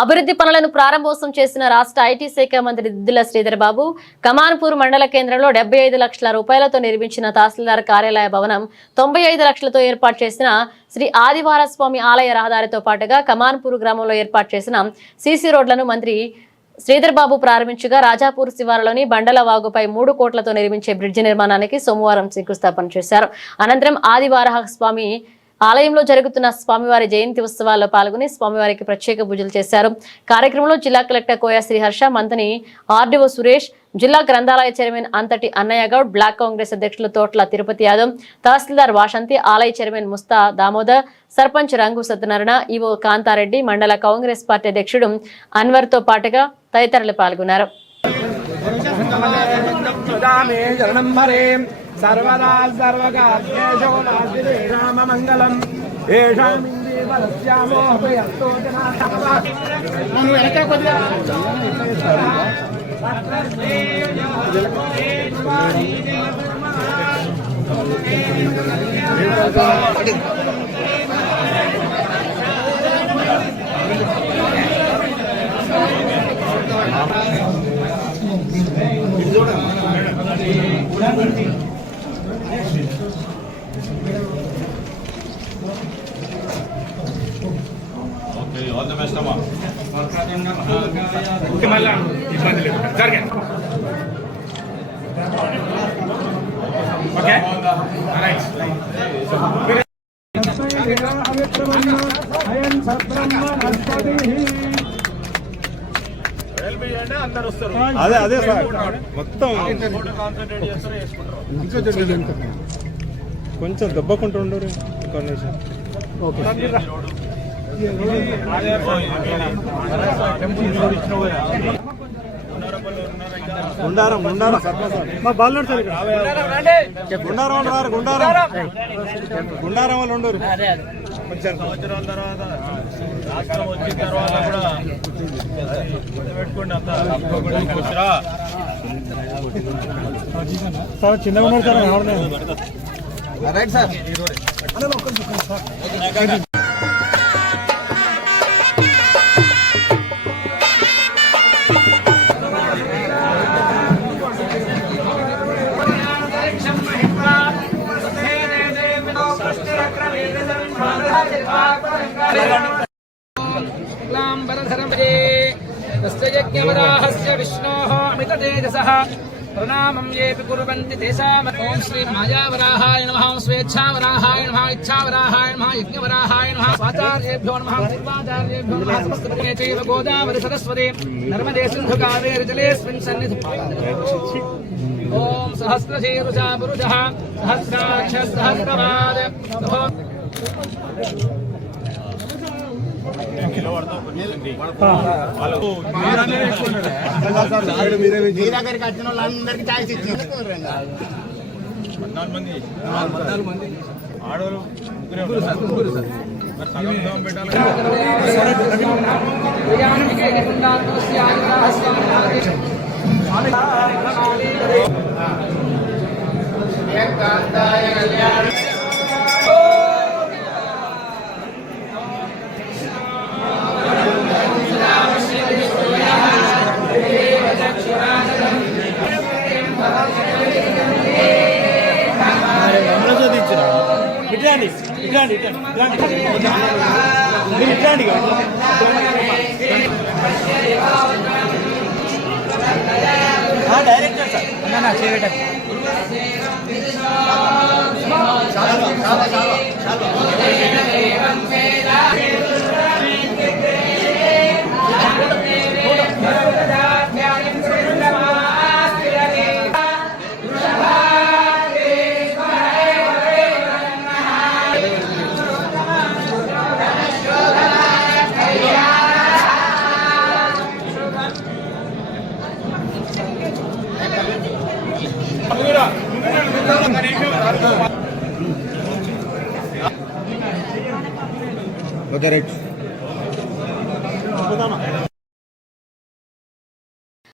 అభివృద్ధి పనులను ప్రారంభోత్సవం చేసిన రాష్ట్ర ఐటీ శాఖ మంత్రి దిద్దుల శ్రీధర్ బాబు కమాన్పూర్ మండల కేంద్రంలో 75 లక్షల రూపాయలతో నిర్మించిన తహసీల్దార్ కార్యాలయ భవనం, 95 లక్షలతో ఏర్పాటు చేసిన శ్రీ ఆదివార స్వామి ఆలయ రహదారితో పాటుగా కమాన్పూర్ గ్రామంలో ఏర్పాటు చేసిన సీసీ రోడ్లను మంత్రి శ్రీధర్ బాబు ప్రారంభించగా రాజాపూర్ శివారులోని బండల వాగుపై 3 కోట్లతో నిర్మించే బ్రిడ్జి నిర్మాణానికి సోమవారం శంకుస్థాపన చేశారు. అనంతరం ఆదివార స్వామి ఆలయంలో జరుగుతున్న స్వామివారి జయంతి ఉత్సవాల్లో పాల్గొని స్వామివారికి ప్రత్యేక పూజలు చేశారు. కార్యక్రమంలో జిల్లా కలెక్టర్ కోయ శ్రీహర్ష, మంత్రి ఆర్డీఓ సురేష్, జిల్లా గ్రంథాలయ చైర్మన్ అంతటి అన్నయ్య గౌడ్, బ్లాక్ కాంగ్రెస్ అధ్యక్షులు తోట్ల తిరుపతి యాదవ్, తహసీల్దార్ వాసంతి, ఆలయ చైర్మన్ ముస్తా దామోదర్, సర్పంచ్ రంగు సత్యనారాయణ, ఈవో కాంతారెడ్డి, మండల కాంగ్రెస్ పార్టీ అధ్యక్షుడు అన్వర్ తో పాటుగా తదితరులు పాల్గొన్నారు. सर्वदा सर्वकार्येषु नास्ति राममङ्गलम् येषाम् इन्द्रिये बलस्यामो हृदयस्तो Okay, all the best, Amma. Okay, malla ibbandi ledhu jarge. Okay, all right. అదే అదే సార్ మొత్తం కొంచెం దెబ్బకుంటూ ఉండరు గుండారం గుండారం మా బాలుడు సార్ గుండారం వాళ్ళు రారు గుండారం వాళ్ళు ఉండరు సంవత్సరాల తర్వాత రాష్ట్రం వచ్చిన తర్వాత కూడా పెట్టుకోండి అంతా సార్ చిన్నగా ఉన్నారు సార్ రైట్ సార్ विष्णोः अमिततेजसः प्रणामं येऽपि कुर्वन्ति तेषाम् ॐ श्री मायावराहाय नमः, स्वेच्छावराहाय नमः, इच्छावराहाय नमः, यज्ञवराहाय नमः, स्वाचार्येभ्यो नमः, पूर्वाचार्येभ्यो नमः, समस्तपदे चैव गोदावरी सरस्वती नर्मदे सिन्धु कावेरी जलेऽस्मिन् सन्निधि ॐ सहस्रशीर्षा पुरुषः सहस्राक्ष सहस्रपाद దగ్గరికి వచ్చిన వాళ్ళందరికీ ఛాయిస్ ఇచ్చింది 14 మంది ఆడవాళ్ళు ముగ్గురు సార్ డైరెక్టర్ సార్ చేయటం Okay, right.